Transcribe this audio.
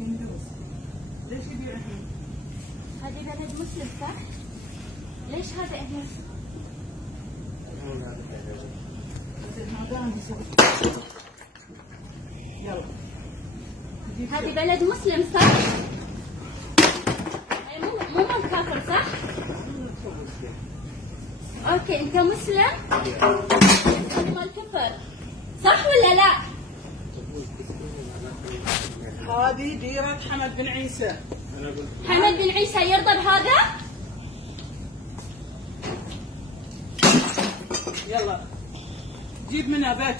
هندوس. ليش يبيع هند؟ هذه بلد مسلم صح؟ ليش هذا هنا؟ يلا. هذه بلد مسلم صح؟ مو من كافر صح؟ اوكي انت مسلم؟ مال كفر صح ولا لا؟ هذه ديرة حمد بن عيسى. حمد بن عيسى يرضى بهذا؟ يلا جيب منها باكر.